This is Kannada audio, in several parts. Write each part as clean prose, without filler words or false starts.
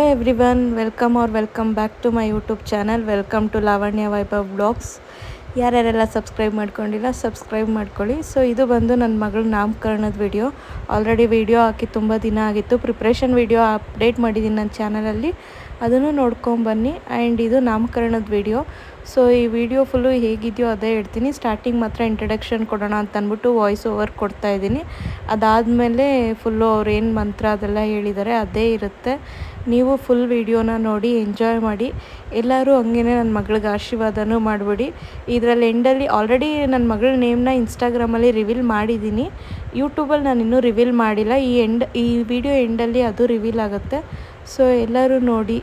Hello everyone welcome back to my YouTube channel welcome to Lavanya Vaibhav vlogs ಯಾರ್ಯಾರೆಲ್ಲ ಸಬ್ಸ್ಕ್ರೈಬ್ ಮಾಡ್ಕೊಂಡಿಲ್ಲ ಸಬ್ಸ್ಕ್ರೈಬ್ ಮಾಡ್ಕೊಳ್ಳಿ. ಸೊ ಇದು ಬಂದು ನನ್ನ ಮಗಳ ನಾಮಕರಣದ ವಿಡಿಯೋ. ಆಲ್ರೆಡಿ ವಿಡಿಯೋ ಹಾಕಿ ತುಂಬ ದಿನ ಆಗಿತ್ತು. ಪ್ರಿಪ್ರೇಷನ್ ವಿಡಿಯೋ ಅಪ್ಡೇಟ್ ಮಾಡಿದ್ದೀನಿ ನನ್ನ ಚಾನಲಲ್ಲಿ, ಅದನ್ನು ನೋಡ್ಕೊಂಬನ್ನಿ. ಆ್ಯಂಡ್ ಇದು ನಾಮಕರಣದ ವಿಡಿಯೋ. ಸೊ ಈ ವಿಡಿಯೋ ಫುಲ್ಲು ಹೇಗಿದೆಯೋ ಅದೇ ಹೇಳ್ತೀನಿ. ಸ್ಟಾರ್ಟಿಂಗ್ ಮಾತ್ರ ಇಂಟ್ರಡಕ್ಷನ್ ಕೊಡೋಣ ಅಂತ ಅಂದ್ಬಿಟ್ಟು ವಾಯ್ಸ್ ಓವರ್ ಕೊಡ್ತಾಯಿದ್ದೀನಿ. ಅದಾದಮೇಲೆ ಫುಲ್ಲು ಅವ್ರು ಏನು ಮಂತ್ರ ಅದೆಲ್ಲ ಹೇಳಿದ್ದಾರೆ ಅದೇ ಇರುತ್ತೆ. ನೀವು ಫುಲ್ ವಿಡಿಯೋನ ನೋಡಿ ಎಂಜಾಯ್ ಮಾಡಿ. ಎಲ್ಲರೂ ಹಂಗೇ ನನ್ನ ಮಗಳಿಗೆ ಆಶೀರ್ವಾದನೂ ಮಾಡಿಬಿಡಿ. ಇದರಲ್ಲಿ ಎಂಡಲ್ಲಿ ಆಲ್ರೆಡಿ ನನ್ನ ಮಗಳ ನೇಮ್ನ ಇನ್ಸ್ಟಾಗ್ರಾಮಲ್ಲಿ ರಿವೀಲ್ ಮಾಡಿದ್ದೀನಿ. ಯೂಟ್ಯೂಬಲ್ಲಿ ನಾನು ಇನ್ನೂ ರಿವೀಲ್ ಮಾಡಿಲ್ಲ. ಈ ವಿಡಿಯೋ ಎಂಡಲ್ಲಿ ಅದು ರಿವೀಲ್ ಆಗುತ್ತೆ. ಸೊ ಎಲ್ಲರೂ ನೋಡಿ.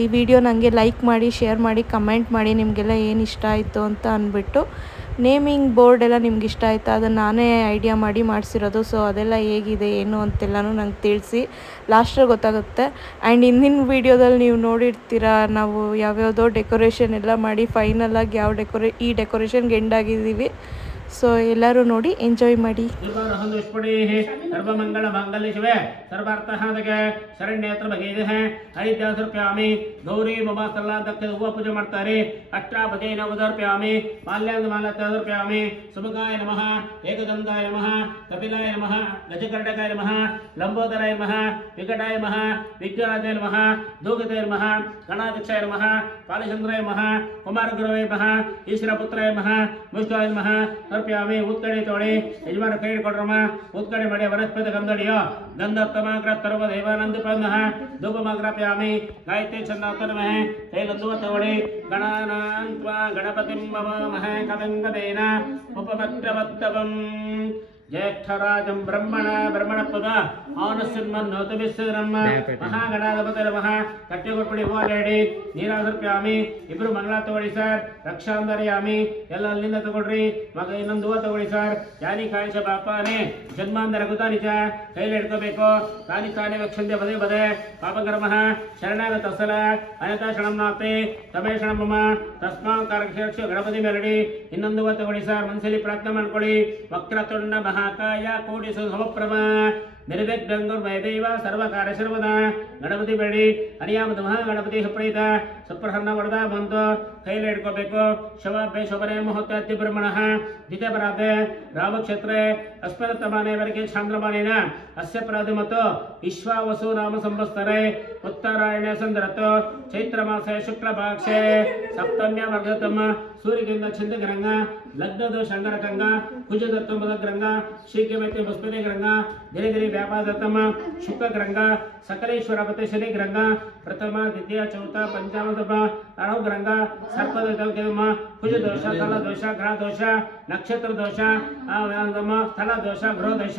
ಈ ವಿಡಿಯೋ ನನಗೆ ಲೈಕ್ ಮಾಡಿ, ಶೇರ್ ಮಾಡಿ, ಕಮೆಂಟ್ ಮಾಡಿ ನಿಮಗೆಲ್ಲ ಏನು ಇಷ್ಟ ಆಯಿತು ಅಂತ ಅಂದ್ಬಿಟ್ಟು. ನೇಮಿಂಗ್ ಬೋರ್ಡ್ ಎಲ್ಲ ನಿಮ್ಗೆ ಇಷ್ಟ ಆಯಿತಾ? ಅದನ್ನು ನಾನೇ ಐಡಿಯಾ ಮಾಡಿ ಮಾಡಿಸಿರೋದು. ಸೊ ಅದೆಲ್ಲ ಹೇಗಿದೆ ಏನು ಅಂತೆಲ್ಲನೂ ನಂಗೆ ತಿಳಿಸಿ, ಲಾಸ್ಟಲ್ಲಿ ಗೊತ್ತಾಗುತ್ತೆ. ಆ್ಯಂಡ್ ಹಿಂದಿನ ವೀಡಿಯೋದಲ್ಲಿ ನೀವು ನೋಡಿರ್ತೀರ, ನಾವು ಯಾವ್ಯಾವುದೋ ಡೆಕೋರೇಷನ್ ಎಲ್ಲ ಮಾಡಿ ಫೈನಲಾಗಿ ಈ ಡೆಕೋರೇಷನ್ಗೆ ಎಂಡಾಗಿದ್ದೀವಿ. ಸೊ ಎಲ್ಲರೂ ನೋಡಿ ಎಂಜಾಯ್ ಮಾಡಿ. ಸರ್ವಮಂಗಳ ಮಾಂಗಲ್ಯ ಶಿವೆ ಸರ್ವಾರ್ಥಹಾದಗೆ ಶರಣ್ಯತ್ರ ಬಗೆಯಿದೆ ಹರಿದ್ಯಾಸರ್ಪ್ಯಾಮಿ ಗೌರಿ ಮಮಾಸಲ್ಲ ದಕ್ಷದ ಹೂವ ಪೂಜೆ ಮಾಡ್ತಾರೆ. ಅಷ್ಟಾಪದೇ ನವದರ್ಪ್ಯಾಮಿ ಮಾಲ್ಯಾಂದ ಮಾಲತ್ಯಾದರ್ಪ್ಯಾಮಿ ಸುಮುಖಾಯ ನಮಃ ಏಕದಂತಾಯ ನಮಃ ಕಪಿಲಾಯ ನಮಃ ಗಜಕರ್ಣಕಾಯ ನಮಃ ಲಂಬೋದರಾಯ ನಮಃ ವಿಕಟಾಯ ನಮಃ ವಿಘ್ನರಾಜಾಯ ನಮಃ ಧೂಗತಾಯ ನಮಃ ಗಣಾಧ್ಯಕ್ಷಾಯ ನಮಃ ಪಾಲಚಂದ್ರಾಯ ನಮಃ ಕುಮಾರಗುರವೇ ನಮಃ ಈಶ್ವರಪುತ್ರಾಯ ನಮಃ ಮುಷ್ಟಾಯ ನಮಃ ಪ್ಯಾಮಿ ಉತ್ಕಡೆ ತೋಳಿ ಯಜಮಾನ ಕೈ ಕೊಡ್ರಮ್ಮ ಉತ್ಕಡೆ ಮಾಡಿ ವನಸ್ಪತಿ ಗಂಧಡಿಯೋ ಗಂಧೋತ್ತಮಾಗ್ರ ತರುವ ದೇವಾನಂದ ಪಂದಃ ಧೂಪಮಾಗ್ರ ಪ್ಯಾಮಿ ಗಾಯತ್ರಿ ಚಂದೋತ್ತಮಃ ಕೈಲಂದುವ ತೋಳಿ ಗಣಾನಾಂತ್ವ ಗಣಪತಿಂ ಮಮ ಕವಂಗದೇನ ಉಪಮತ್ರವತ್ತವಂ ಜ್ಯೇಷ್ಠರಾಜಂ ಬ್ರಹ್ಮಣಪದ ಆನಸ್ಸನ್ಮನ್ನೋತಮಿಸ್ಸರಮ್ಮ ಮಹಾಗಣಾಧಿಪತಿ ನಮಃ ಕಟ್ಟೆ ಕೊಟ್ಬಿಡಿ ಹೂವಾಡಿ ನೀರಾಸರ್ಪ್ಯಾಮಿ ಇಬ್ರು ಮಂಗಳ ತಗೊಳ್ಳಿ ಸರ್. ರಕ್ಷಾಂಧರ್ಯಾಮಿ ಎಲ್ಲ ಅಲ್ಲಿಂದ ತಗೊಳ್ರಿ. ಮಗ ಇನ್ನೊಂದು ಹೂವ ತಗೊಳ್ಳಿ ಸರ್. ಯಾನಿ ಕಾಯಿಷ ಬಾಪಾನೆ ಜನ್ಮಾಂಧರ ಗುತಾನಿಚ ಕೈಲಿ ಹಿಡ್ಕೋಬೇಕು. ತಾನಿ ತಾನೇ ವಕ್ಷಂದೆ ಪದೇ ಪದೇ ಪಾಪಕರ್ಮಃ ಶರಣಾಗತ ಸಲ ಅನತಾ ಶರಣಂ ನಾಪೆ ತಮೇಶಣಂ ಮಮ ತಸ್ಮಾಂಕಾರಕ್ಷ ಗಣಪತಿ ಮೆರಡಿ. ಇನ್ನೊಂದು ಹೂವ ತಗೊಳ್ಳಿ ಸರ್. ಮನಸ್ಸಲ್ಲಿ ಪ್ರಾರ್ಥನೆ ಮಾಡ್ಕೊಳ್ಳಿ. ವಕ್ರತುಂಡ ಮಹಾಕಾಯ ಕೋಟಿ ಸಮಪ್ರಭ ನಿರ್ವಿಘ್ನಂಗುರ್ಮಯದೇವ ಸರ್ವಕಾರ್ಯ ಸರ್ವದಾ. ಗಣಪತಿ ಬೇಡಿ ಅನಿಯಾಮದ ಮಹಾಗಣಪತಿ ಸುಪ್ರೀತ ಸುಪ್ರಸನ್ನ ವರದ ಬಂತು. ಕೈಲಿ ಹಿಡ್ಕೋಬೇಕು. ಶವಾಭ್ಯ ಶೋಭನೆ ಮುಹೂರ್ತ ಬ್ರಹ್ಮಣ ದ್ವಿತೀಯಪರಾಧೆ ರಾಮಕ್ಷೇತ್ರೆ ಅಸ್ಮದತ್ತಮಾನೇವರೆಗೆ ಚಾಂದ್ರಮಾನೇನ ಅಸ್ಯ ಪ್ರಾಧಿ ಮತ್ತು ವಿಶ್ವಾವಸು ನಾಮ ಸಂವತ್ಸರೆ ಉತ್ತರಾಯಣ ಸಂದರತ್ತು ಚೈತ್ರ ಮಾಸೆ ಶುಕ್ಲ ಪಾಕ್ಷೆ ಸಪ್ತಮ್ಯ ವರ್ಗತಮ ಸೂರ್ಯಗಿಂದ ಚಂದ್ರಗ್ರಂಗ ಲಗ್ನ ದೋಷ ಅಂಗರಕಂಗ ಕುಜದತ್ತಮ ಗ್ರಂಗ ಶ್ರೀಕಮೈತಿ ಬೃಹಸ್ಪತಿ ಗ್ರಂಗ ಗಿರಿಗಿರಿ ವ್ಯಾಪಾದತ್ತಮ ಶುಕ್ರಗ್ರಂಗ ಸಕಲೇಶ್ವರ ಪತಿ ಶನಿ ಗ್ರಂಗ ಪ್ರಥಮ ದ್ವಿತೀಯ ಚೌಥ ಪಂಚಮ ಅರವು ಗ್ರಂಗ ಸರ್ಪದಮ ಕುಜ ದೋಷ ಸ್ಥಳ ದೋಷ ಗ್ರಹ ದೋಷ ನಕ್ಷತ್ರ ದೋಷ ಸ್ಥಳ ದೋಷ ಗೃಹ ದೋಷ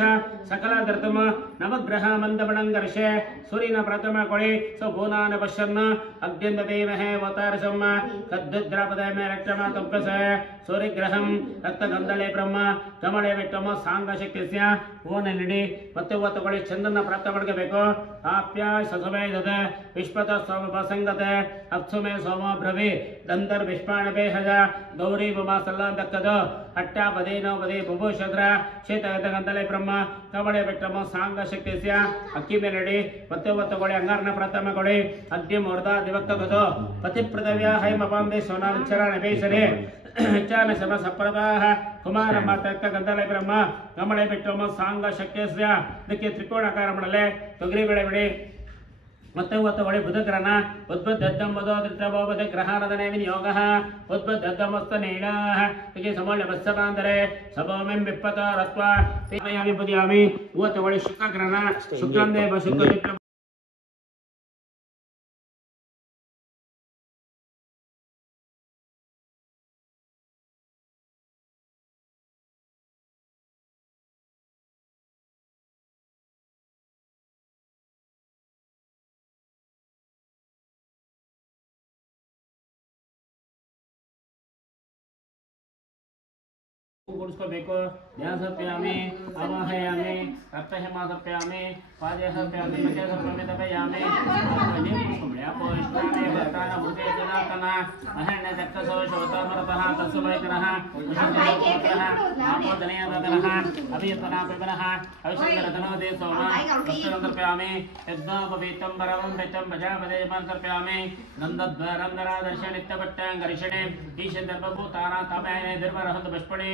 ಸಕಲ ದರ್ತಮ ನವಗ್ರಹ ಮಂದಮಣಂಗರ್ಷೆ ಸೂರ್ಯನ ಪ್ರಥಮ ಕೊಳಿ ಭೂನಾನ ಪಶ್ಯನ್ನ ಅಗ್ನ್ಯಂದ ದೇವಹೇ ಅವತಾರಸಮ್ಮ ಕದ್ದುದ್ರಾಪದ ಮೇ ರಕ್ಷಮ ತಪ್ಪಸ ಸೂರ್ಯಗ್ರಹಂ ರಕ್ತಗಂಧಳೆ ಬ್ರಹ್ಮ ಕಮಳೆ ವಿಟ್ಟಮ ಸಾಂಗ ಶಕ್ತಿಸ್ಯ ಹೂವನ್ನ ನೀಡಿ ಮತ್ತೆ ಹೂವ ತಗೊಳ್ಳಿ. ಚಂದ್ರನ ಪ್ರಾರ್ಥನೆ ಮಾಡ್ಕೋಬೇಕು. ಆಪ್ಯ ಸಸಮೇ ದದ ವಿಶ್ವತ ಸೋಮ ಪ್ರಸಂಗತೆ ಅಪ್ಸುಮೇ ಸೋಮ ಬ್ರವಿ ದಂತರ್ ವಿಶ್ವಾಣಬೇ ಹಜ ಗೌರಿ ಬುಮಾಸಲ್ಲ ದಕ್ಕದ ಅಟ್ಟ ಪದೇ ನೋ ಪದೇ ಬುಭೂಷದ್ರ ಶೇತಗಂಧಳೆ ಬ್ರಹ್ಮ ಕಮಳೆ ವಿಟ್ಟಮ ಸಾಂಗ ಶಕ್ತಿಸ್ಯ ಅಕ್ಕಿ ಮೇಲೆ ನೀಡಿ ಮತ್ತೆ ಹೂವ ತಗೊಳ್ಳಿ. ಅಂಗಾರನ ಪ್ರಾರ್ಥನೆ ಮಾಡ್ಕೊಳ್ಳಿ. ಅಗ್ನಿ ಮುರ್ದ ದಿವಕ್ತಗದು ಪತಿ ಪೃಥವ್ಯ ಹೈಮಪಾಂಬೆ ಸೋನಾಚರ ನಬೇಸರೆ ಹೆಚ್ಚಾನ ಶಮ ಸಪ್ರದಾಹ ಕುಮಾರ ಮಾತಕ್ಕ ಗಂಧಳೆ ಬ್ರಹ್ಮ ಕಮಳೆ ಬಿಟ್ಟಮ ಸಾಂಗ ಶಕ್ತಿಸ್ಯ ಇದಕ್ಕೆ ತ್ರಿಕೋಣಾಕಾರ ಮಾಡಲೆ ತೊಗರಿ ಬೆಳೆ ಬಿಡಿ. ಮತ್ತೆ ಹೂವ ತಗೊಳ್ಳಿ. ಬುಧಗ್ರಹಣ ಉದ್ಬುದ್ಧಮ್ಮದೋದೃತಬೋಧ ಗ್ರಹಾನದನೆ ವಿನಿಯೋಗ ಉದ್ಬುದ್ಧಮ್ಮಸ್ತನೇಣ ಹೀಗೆ ಸಮೋಳ್ಯ ಬಸ್ಸಪಾಂದರೆ ಸಭೋಮೆಂ ವಿಪ್ಪತ ರತ್ವ ವಿಭುದಿಯಾಮಿ. ಹೂವ ತಗೊಳ್ಳಿ. ಶುಕ್ರಗ್ರಹಣ ಶುಕ್ರಂದೇವ ಶುಕ್ರ ಕೂಡಿಸ್ಕೋಬೇಕು. ಧ್ಯಾಸರ್ಪ್ಯಾಮಿ ಆವಾಹಯಾಮಿ ರಕ್ತಹೇಮಾಸರ್ಪ್ಯಾಮಿ ಪಾದಸರ್ಪ್ಯಾಮಿ ಮಧ್ಯಸರ್ಪ್ಯಾಮಿ ತಪಯಾಮಿ ಕೂಡಿಸ್ಕೊಂಬಿಡಿ. ಅಪೋ ಇಷ್ಟಾನೇ ಭಕ್ತಾನ ಭೂತೇಜನ ಸನಾತನ ಮಹಣ್ಯ ಚಕ್ಷಸೋ ಶೋತಾಮರತಃ ತಸ್ವೈಕನಃ ಆಪೋದನೆಯದನಃ ಅಭಿಯತನ ಪಿಬನಃ ಅವಿಷಂಗರತನೋದೇ ಸೋಮ ತರ್ಪ್ಯಾಮಿ ಯಜ್ಞೋಪವೀತಂಬರವಂ ಬೆಚ್ಚಂ ಭಜಾಪದೇ ತರ್ಪ್ಯಾಮಿ ನಂದದ್ವರಂದರಾದರ್ಶ ನಿತ್ಯಪಟ್ಟಾಂಗರಿಷಣೆ ಈಶಂದರ್ಭಭೂತಾನ ತಮೇನೆ ದುರ್ವರಹಂತ ಪುಷ್ಪಣೇ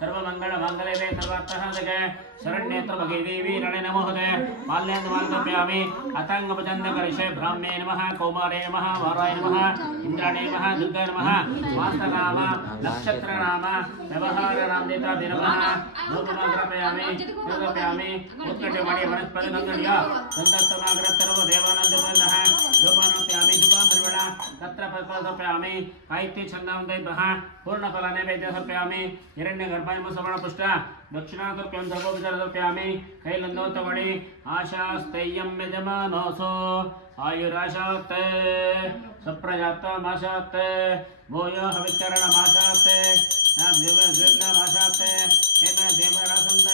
ಸರ್ವಮಂಗಳ ಮಾಂಗಲ್ಯವೇ ಸರ್ವಾರ್ಥಸಾಧಕೆ ಶರಣ್ಯೇತ್ರ ಭಗೇ ದೇವಿ ರಣೆ ನಮೋಹದೆ ಮಾಲ್ಯಾಂತರ್ಪ್ಯಾಮಿ ಅತಂಗಪಚಂದಕರಿಷೆ ಬ್ರಾಹ್ಮೇ ನಮಃ ಕೌಮಾರೇ ನಮಃ ವಾರಾಯ ನಮಃ ಇಂದ್ರಾಣೇ ನಮಃ ದುರ್ಗಾ ನಮಃ ಮಾಸ್ತನಾಮ ನಕ್ಷತ್ರನಾಮ ವ್ಯವಹಾರ ನಾಮದೇತಾದಿ ನಮಃ ಧೂಪಮಾಗ್ರಪಯಾಮಿ ಧೂಪಯಾಮಿ ಉತ್ಕಟೆ ಮಾಡಿ ವನಸ್ಪತಿ ಗಂಗಡಿಯ ಸಂತಸ್ತಮಾಗ್ರತರವ ದೇವಾನಂದವನ್ನಃ ಧೂಪನಪ್ಯಾಮಿ ಧೂಪಾಂಬರ್ವಣ ತತ್ರ ಪಲ್ಪದಪ್ಯಾಮಿ ಕಾಯಿತ್ಯ ಛಂದಾಂದೈತಃ ಪೂರ್ಣಫಲ ನೈವೇದ್ಯ ಸಮರ್ಪಯಾಮಿ ಹಿರಣ್ಯ ಗರ್ಭಾಯಮ ಸಮಣ ಪುಷ್ಟ ದಕ್ಷಿಣಾತರ್ಪ್ಯಂ ಧರ್ಮೋಪಚಾರತರ್ಪ್ಯಾಮಿ ಕೈಲಂದೋ ತವಡಿ ಆಶಾಸ್ತೈಯಂ ಯಜಮಾನೋಸೋ ಆಯುರಾಶಾತ್ ಸಪ್ರಜಾತಮಾಶಾತ್ ಭೂಯೋ ಹವಿಚರಣಮಾಶಾತ್ ಮಾಶಾತ್ ಹೇಮ ದೇವರಾಸಂದ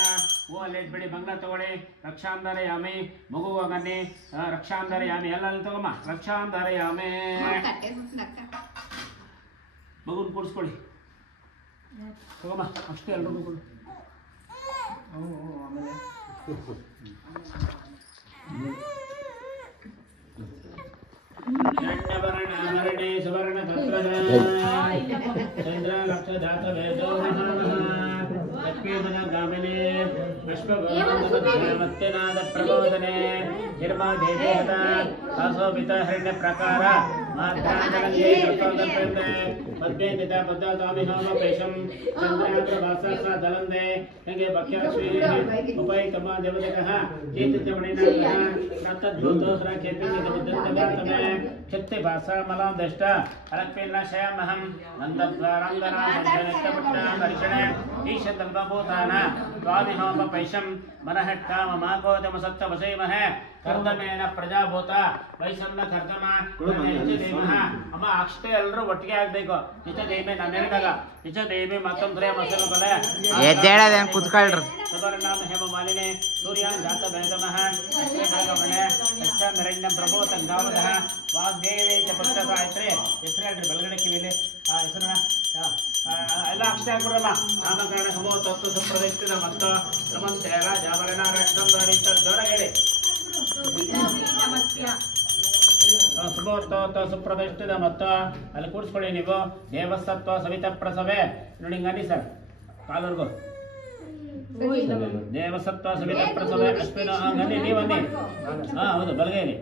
ಓ ಲೇಟ್ ಬಿಡಿ ಬಂಗ್ಲಾ ತಗೊಳ್ಳಿ ರಕ್ಷಾಂಧರಯಾಮಿ ಮಗುವ ಗನ್ನಿ ರಕ್ಷಾಂಧರಯಾಮಿ ಎಲ್ಲ ತಗೊಮ್ಮ ರಕ್ಷಾಂಧರಯಾಮಿ ಮಗುನ ಕೂಡಿಸ್ಕೊಳ್ಳಿ ತಗೊಮ್ಮ ಅಷ್ಟೇ ಎಲ್ರಿಗೂ ಕೊಡು ಶರಣ್ಯವರ್ಣೇ ಸುವರ್ಣ ಚಂದ್ರ ಲಕ್ಷ ಜಾತ ವೇದೋ ಲಕ್ಷ್ಮೀಧನ ಗಾಮಿನೇ ಅಶ್ವಗೋಮತ್ಯನಾದ ಪ್ರಬೋಧನೆ ನಿರ್ಮಾದೇಶದ ಆಸೋಪಿತ ಹಿರಣ್ಯ ಪ್ರಕಾರ ಮಾಧ್ರಾಂತರಂಗೇ ಕೃತೋದರ್ಪಂದೆ ಮಧ್ಯೇತಿತ ಬದ್ಧಾತಾಮಿ ಹೋಮ ಪೇಶಂ ಚಂದ್ರಾಂದ್ರ ಭಾಸಸ ದಲಂದೆ ನಂಗೆ ಭಕ್ಷ್ಯಶ್ರೀ ಉಪೈತಮ ದೇವದಕಃ ಚೇತಮಣಿನಾಥಃ ಪ್ರಾತದ್ಭೂತೋಸ್ರ ಖೇಪಿಂಗ ವಿದ್ಯುತ್ತಗಾತಮೆ ಚಿತ್ತೆ ಭಾಸಾ ಮಲಂ ದಷ್ಟ ಅಲಕ್ಪಿಲ್ಲಶಯಮಹಂ ನಂದದ್ವಾರಂಗನಾ ಸಂಜನಿತ್ತಪಟ್ಟಾಂಗರಿಷಣೆ ಈಶದಂಬಭೂತಾನ ಸ್ವಾಮಿ ಹೋಮ ಪೈಶಂ ಮನಃ ಕಾಮ ಮಾಗೋದಮ ಸತ್ತ ವಸೈಮಹೇ ಕರ್ದಮೇನ ಪ್ರಜಾಭೂತ ವೈಸನ್ನ ಕರ್ದಮ ದೇವಃ ಅಮ್ಮ ಅಷ್ಟೇ ಎಲ್ಲರೂ ಒಟ್ಟಿಗೆ ಆಗ್ಬೇಕು ನಿಜ ದೇವೆ ನಾನು ಹೇಳಿದಾಗ ನಿಜ ದೇವೆ ಮತ್ತೊಂದ್ರೆ ಮಸಲು ಕಲೆ ಎದ್ದೇಳದೇನು ಕೂತ್ಕೊಳ್ರಿ ಸಬರನಾಮ ಹೇಮ ಮಾಲಿನೆ ಸೂರ್ಯಾನ್ ಜಾತ ಭೇದಮಃ ಅಶ್ವಗಣೆ ಅಚ್ಛಂದರಣ್ಯ ಪ್ರಭೋತ ಗಾವದಃ ವಾಗ್ದೇವೇ ಚ ಪುತ್ರ ಗಾಯತ್ರಿ ಹೆಸರು ಹೇಳ್ರಿ ಬಲಗಡೆ ಕಿವಿಲಿ ಆ ಹೆಸರನ್ನ ಎಲ್ಲ ಅಷ್ಟೇ ಆಗ್ಬಿಡ್ರಮ್ಮ ನಾಮಕರಣ ಹೋಮೋ ತತ್ವ ಸುಪ್ರದಿಷ್ಟಿತ ಮತ್ತ ಶ್ರಮಂತೇರ ಜಾಬರಣ ರಕ್ಷಂತ ಜೋರ ಹೇಳಿ ಸುಭೋರ್ತ ಸುಪ್ರತಿಷ್ಠಿತ ಮತ್ತ ಅಲ್ಲಿ ಕೂಡಿಸ್ಕೊಳ್ಳಿ ನೀವು ದೇವಸತ್ವ ಸವಿತ ಪ್ರಸವೇ ನೋಡಿ ಹಿಂಗನ್ನಿ ಸರ್ ಕಾಲೂರ್ಗು ದೇವಸತ್ವ ಸವಿತ ಪ್ರಸವೇ ಅಶ್ವಿನ ಹಂಗನ್ನಿ ನೀವನ್ನಿ ಹೌದು ಬಲಗೈಲಿ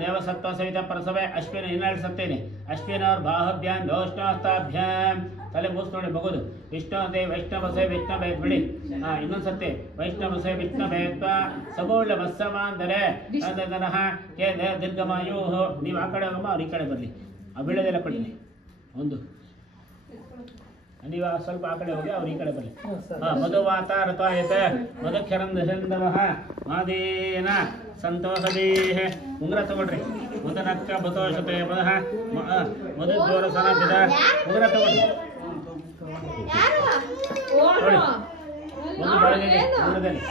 ದೇವಸತ್ವ ಸವಿತ ಪ್ರಸವೇ ಅಶ್ವಿನ ಇನ್ನೆರಡು ಸತ್ತೇನೆ ಅಶ್ವಿನ ಅವ್ರ ಬಾಹುಭ್ಯಾಂ ದೋಷ್ಟಾಸ್ತಾಭ್ಯಾಂ ತಲೆ ಮೂಸ್ಕೊಳ್ಳಿ ಮಗುದು ವಿಷ್ಣುತೆ ವೈಷ್ಣವಸೆ ವಿಷ್ಣಭೇದ್ ಬಿಡಿ ಇನ್ನೊಂದು ಸತ್ಯ ವೈಷ್ಣವಸೆ ವಿಷ್ಣಭೇತ್ವ ಸಮೂಲ ವತ್ಸಮಾಂದರೆ ಅದನಃ ಕೇ ದೀರ್ಘಮಾಯು ನೀವು ಆ ಕಡೆ ಹೋಗಮ್ಮ ಅವ್ರು ಈ ಕಡೆ ಬರಲಿ ಆ ಬೀಳದೆಲ್ಲ ಕೊಡಲಿ ಒಂದು ನೀವು ಸ್ವಲ್ಪ ಆ ಕಡೆ ಹೋಗಿ ಅವ್ರು ಈ ಕಡೆ ಬರಲಿ ಮಧುವಾತ ಋತಾಯತೆ ಮಧುಕ್ಷರಂದವ ಮಾದೇನ ಸಂತೋಷದೇಹ ಉಂಗ್ರ ತಗೊಳ್ರಿ ಮದನಕ್ಕ ಬತೋಷತೆ ಮದಃ ಮಧುದ್ವರಸನ ಬಿದ ಉಂಗ್ರ ತಗೊಳ್ರಿ ಒಂದು ಬಳಗಡೆ ಉಂಗ್ರದಲ್ಲಿ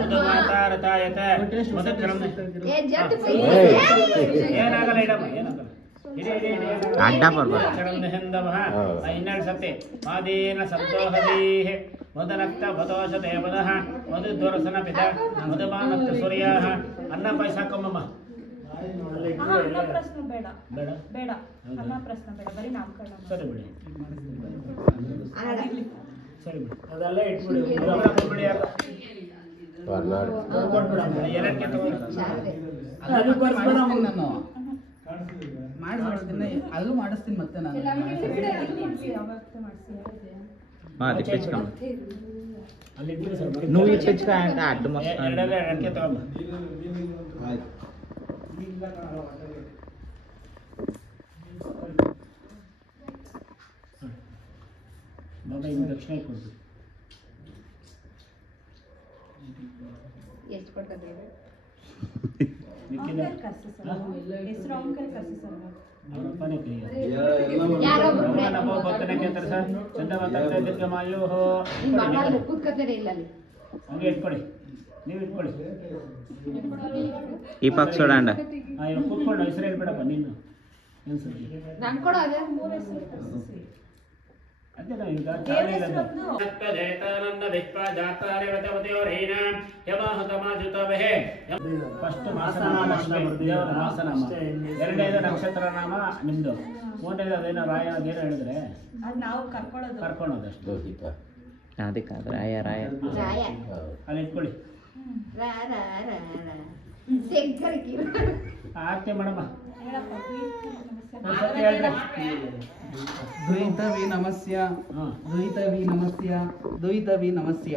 ಮಧುವಾತ ಋತಾಯತೆ ಮಧುಕ್ಷರಂದ ಏನಾಗಲ್ಲ ಇಡಮ್ಮ ಏನಾಗಲ್ಲ ಇನ್ನೆರಡು ಸತ್ತೆ ಮಾದೇನ ಸಂತೋಷದೇಹ ಮದನಕ್ತ ಬತೋಷತೆ ಮದಃ ಮಧುದ್ವರಸನ ಪಿತ ಮಧುಮಾನಕ್ತ ಸೂರ್ಯ ಅನ್ನ ಪಾಯಸ ಹಾಕಮ್ಮಮ್ಮ ಸರಿ ಬಿಡಿ ಸರಿ ಬಿಡಿ ಅದೆಲ್ಲ ಇಟ್ಬಿಡಿ ಬಿಡಿ ಎರಡಕ್ಕೆ ಮಾಡಿಸ್ತೀನಿ ಅಲ್ಲೂ ಮಾಡಿಸ್ತೀನಿ ಮತ್ತೆ ನಾನು నువ్వు ఇప్పించుకో అంటే అడ్డం వస్తాను ದಕ್ಷಿಣ ಕೊಡ್ತೀವಿ ಎಷ್ಟು ಕೊಡ್ತಾರೆ ಹಂಗೆ ಇಟ್ಕೊಳ್ಳಿ ನೀವು ಇಟ್ಕೊಳ್ಳಿ ಈ ಪಕ್ಕ చూడండి ಕೂತ್ಕೊಂಡು ಹೆಸರು ಹೇಳ್ಬೇಡಪ್ಪ ನೀನು ಎರಡನೇದು ನಕ್ಷತ್ರ ನಾಮ ನಿಮ್ದು, ಮೂರನೇದು ಅದೇನೋ ರಾಯ ಅದೇನೋ ಹೇಳಿದ್ರೆ ಕರ್ಕೊಳ್ಳೋದಷ್ಟು. ಅದಕ್ಕೆ ರಾಯ ರಾಯ ಅಲ್ಲಿ ಇಟ್ಕೊಳ್ಳಿ. ಆರತಿ ಮಾಡಮ್ಮ. ದ್ವೈತವಿ ನಮಸ್ಯ ದ್ವೈತವಿ ನಮಸ್ಯ ದ್ವೈತವಿ ನಮಸ್ಯ.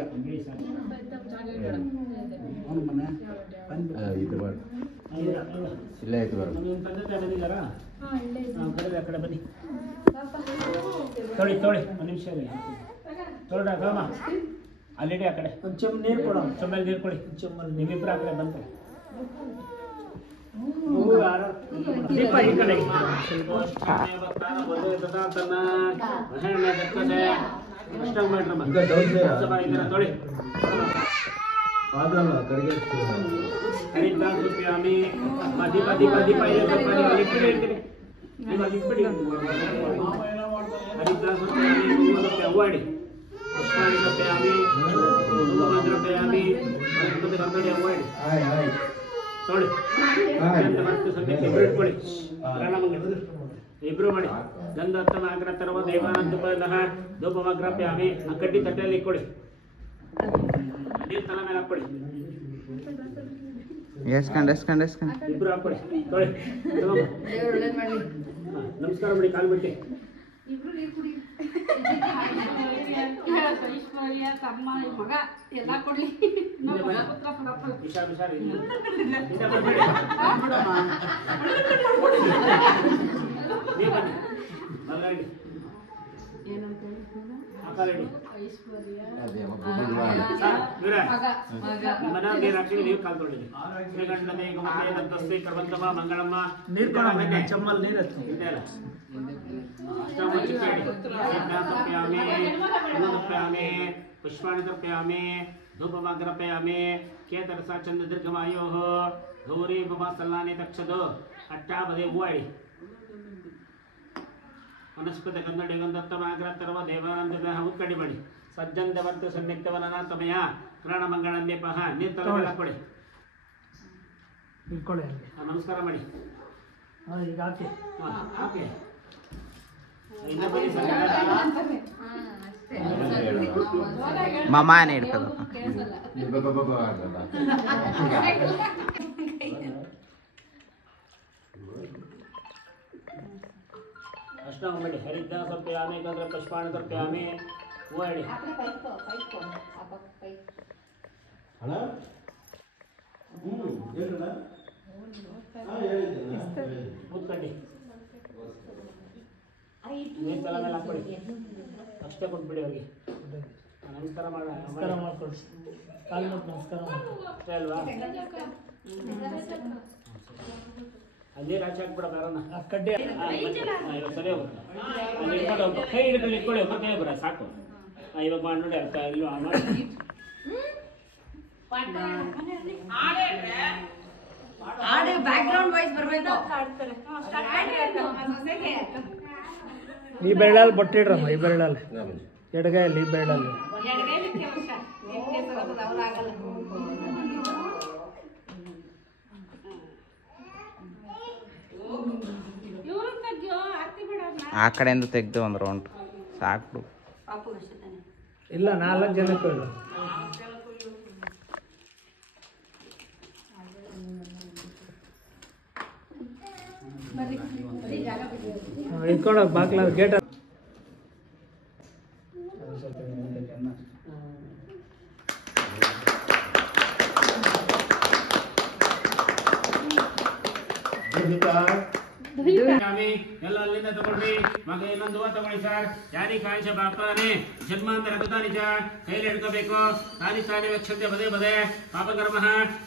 ಅವನ ಮನೆ ಇಲ್ಲೇ ಆಯ್ತು ಬರ ತಂದೆ ತಾಯಿ ಬಂದಿದ್ದಾರಾ? ಕಡೆ ಆ ಕಡೆ ಬನ್ನಿ. ತೊಳಿ ತೊಳಿ ಒಂದು ನಿಮಿಷ ತೊಳ್ರ ಗಮ ಅಲ್ಲಿಡಿ. ಆ ಕಡೆ ಒಂದು ಚೆಂಬು ನೀರು ಕೊಡ, ಚೆಂಬಲ್ಲಿ ನೀರು ಕೊಡಿ. ಚೆಂಬಲ್ಲಿ ನಿಮ್ಮಿಬ್ಬರು ಆ ಕಡೆ ಬಂತು. ದೀಪ ಈ ಕಡೆ ಅಷ್ಟಾಗ ಮಾಡ್ರಮ್ಮ. ತೊಳಿ ಹರಿದಾಸ್ಯಾಮಿ. ದೀಪ ದೀಪ ದೀಪ ಇದೆ ಸ್ವಲ್ಪ ಲಿಕ್ವಿಡ್ ಹೇಳ್ತೀನಿ. ನೀವು ಲಿಕ್ವಿಡ್ ಹರಿದಾಸ್ಯಾಮಿ ಅವ್ವಾಡಿ ಕೃಷ್ಣಾನಿ ದ್ರವ್ಯಾಮಿ ಗಂಗಡಿ ಅವ್ವಾಡಿ ತೊಳಿ ಇಬ್ರು ಇಟ್ಕೊಳ್ಳಿ. ಇಬ್ರು ಮಾಡಿ. ಗಂಧತ್ತನ ಅಗ್ರ ತರುವ ದೇವಾನಂದ ಧೂಪಮಗ್ರಪ್ಯಾಮಿ. ಆ ಕಡ್ಡಿ ತಟ್ಟೆಯಲ್ಲಿ ಇಟ್ಕೊಳ್ಳಿ. ನೀರು ತಲೆ ಮೇಲೆ ಹಾಕ್ಕೊಳ್ಳಿ. ಇಬ್ರು ಹಾಕ್ಕೊಳ್ಳಿ. ತೊಳಿ ನಮಸ್ಕಾರ ಮಾಡಿ. ಕಾಲು ಬಿಟ್ಟು ಹುಷಾರ್ ಹುಷಾರ್ ನೀವು ಬನ್ನಿ. ಮಲ್ಲಾಡಿ ಮನೆಯವ್ರಿಗೆ ಹಾಕ್ತೀವಿ. ನೀವು ಕಾಲ್ ತೊಳಿರಿ. ಶ್ರೀಗಂಧಮೇ ಗಮತೆ ದತ್ತಸ್ತೆ ಕರ್ವಂತಮ ಮಂಗಳಮ್ಮ. ಚಮ್ಮಲ್ಲಿ ನೀರು ಇದೆಯಲ್ಲ पुष्पाणि तर्पयामि धूपमग्रपयामि केतरसा चंद दीर्घमायोः गौरी भवासल्लानि तक्षदो अट्टापदे हूवाडि वनस्पति गंधडि गंधत्तमाग्र तरव देवानंददेह उत्कಡಿ ಮಾಡಿ ಸಜ್ಜಂದ ವರ್ತ ಸನ್ನಿಕ್ತವನನಾಥಮಯ ಪ್ರಾಣಮಂಗಳನ್ಯಪಹ ನೀರ್ತರವೆಲ್ಲ ಕೊಡಿ. ಇಟ್ಕೊಳ್ಳಿ. ನಮಸ್ಕಾರ ಮಾಡಿ. ಈಗ ಹಾಕಿ ಹಾಕಿ. ಮಮಾನೆ ಇಡ್ತದ ಅಷ್ಟಾಂಗ ಮಾಡಿ. ಹರಿದಾಸ ತರ್ಪಯಾಮಿ ಗಂಧ ಪುಷ್ಪಾಣಿ ತರ್ಪಯಾಮಿ ಹೂವಾಡಿ. ಕೂತ್ಕಂಡಿ. ನೀರು ತಲೆ ಮೇಲೆ ಹಾಕ್ಕೊಳ್ಳಿ. ಅಷ್ಟೇ ಕೊಟ್ಬಿಡಿ ಅವ್ರಿಗೆ. ನಮಸ್ಕಾರ ಮಾಡ. ನಮಸ್ಕಾರ ಮಾಡ್ಕೊಡಿ. ಕಾಲು ಮುಟ್ಟು ನಮಸ್ಕಾರ ಮಾಡ್ಕೊಳ್ಳಿ. ಅಷ್ಟೇ ಅಲ್ವಾ? ಅಲ್ಲಿ ರಾಜ ಹಾಕ್ಬಿಡ ಬೇರನ್ನ ಕಡ್ಡೆ ಸರಿ ಹೋಗುತ್ತೆ. ಅಲ್ಲಿ ಇಟ್ಕೊಂಡು ಒಬ್ಬ ಕೈ ಹಿಡ್ಕೊಂಡು ಇಟ್ಕೊಳ್ಳಿ. ಒಬ್ಬ ಕೈ ಒಬ್ಬರ ಸಾಕು. ಇವಾಗ ಮಾಡಿ ನೋಡಿ. ಅರ್ಥ ಇಲ್ವ ಈ ಬೆರಳಲ್ಲಿ ಬೊಟ್ಟಿಡ್ರಮ್ಮ. ಈ ಬೆರಳಲ್ಲಿ ಎಡಗೈಯಲ್ಲಿ ಈ ಬೆರಳಲ್ಲಿ ಆ ಕಡೆಯಿಂದ ತೆಗ್ದು ಒಂದು ರೌಂಡ್ ಸಾಕು. ಇಲ್ಲ 4 ಜನಕ್ಕೆ ಇಟ್ಕೊಂಡು ಬಾಕ್ಲ ಗೇಟ್ ಎಲ್ಲ ಅಲ್ಲಿಂದ ತಗೊಳ್ರಿ. ಮಗ ಇನ್ನೊಂದು ಹೂವ ತಗೊಳ್ಳಿ ಸರ್. ಯಾರಿ ಕಾಯಿಷ ಬಾಪಾನೆ ಜನ್ಮಾಂತರ ನಿಜ ಕೈಲಿ ಹಿಡ್ಕೋಬೇಕು. ತಾನಿ ತಾನಿ ವಕ್ಷಂತೆ ಪದೇ ಪದೇ ಪಾಪಕರ್ಮ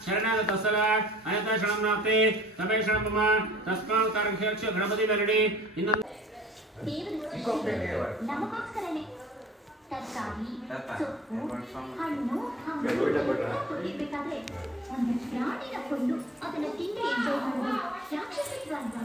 ಶರಣಾದ ತಸಲ ಅನಂತ ಶರಣಂನಾಥೆ ತಮೇ ಶರಣಮ್ಮ ತಸ್ಮಾತ್ ಕಾರ್ಯಕ್ಷ ಗಣಪತಿ ಬೆರಡಿ. ಇನ್ನೊಂದು ತರಕಾರಿ ಸೊಪ್ಪು ಹಣ್ಣು ಹಂಪಲು ಕುಡಿಬೇಕಾದ್ರೆ ಒಂದು ಪ್ರಾಣಿನ ಕೊಂಡು ಅದನ್ನ ತಿಂದು ಎಂಜಾಯ್ ಮಾಡೋದು ರಾಕ್ಷಸತ್ವ ಅಂತ